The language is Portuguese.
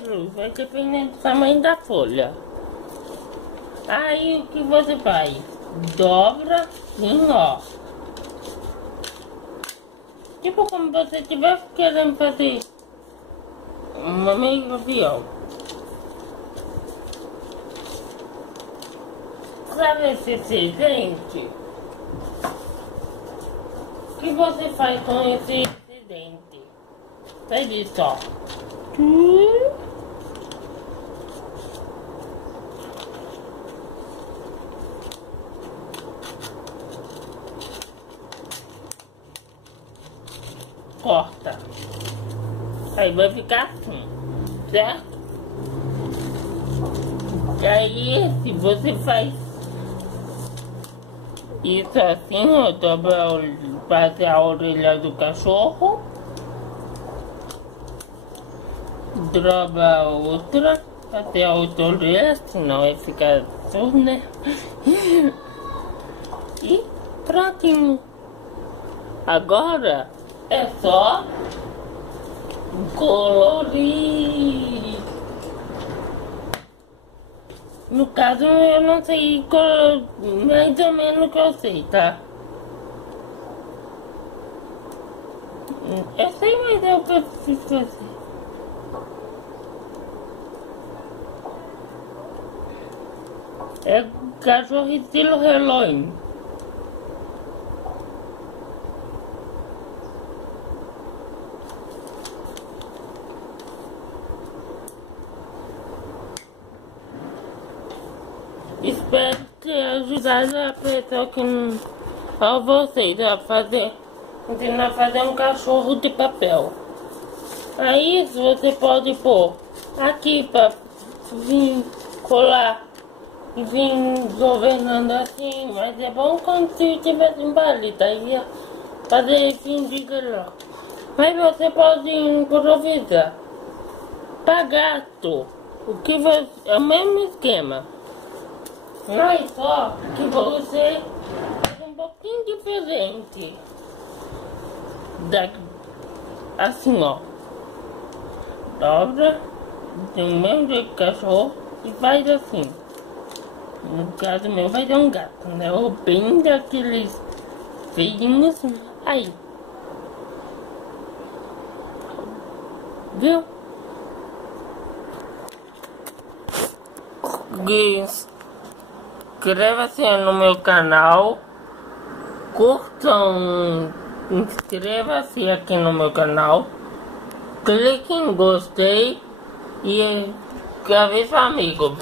primeiro, vai depender do tamanho da folha. Aí o que você faz? Dobra assim, ó. Tipo como você estiver querendo fazer uma meio avião. Sabe esse dente? O que você faz com esse dente? Faz isso, ó. Corta. Aí vai ficar assim, certo? E aí, se você faz isso assim, ó, dobra, faz a orelha do cachorro, dobra a outra, até a outra orelha, senão vai ficar azul, né? E prontinho. Agora é só colorir. No caso, eu não sei, mais ou menos que eu sei, tá? Eu sei, mas é o que eu preciso fazer. É cachorro estilo relógio. Espero ter ajudado a pessoa a vocês a fazer, ensinar a fazer um cachorro de papel. Aí você pode pôr aqui para vir colar e vir governando assim, mas é bom quando se tivesse um palito, aí ia fazer fingir melhor. Mas você pode improvisar. Para gato, o que você, é o mesmo esquema. Mas só que você faz um pouquinho diferente. Assim, ó. Dobra, tem o mesmo jeito que cachorro e faz assim. No caso meu vai dar um gato, né? Ou bem daqueles feinhos. Aí. Viu? Inscreva-se no meu canal, curtam, inscreva-se aqui no meu canal, clique em gostei e avise amigo.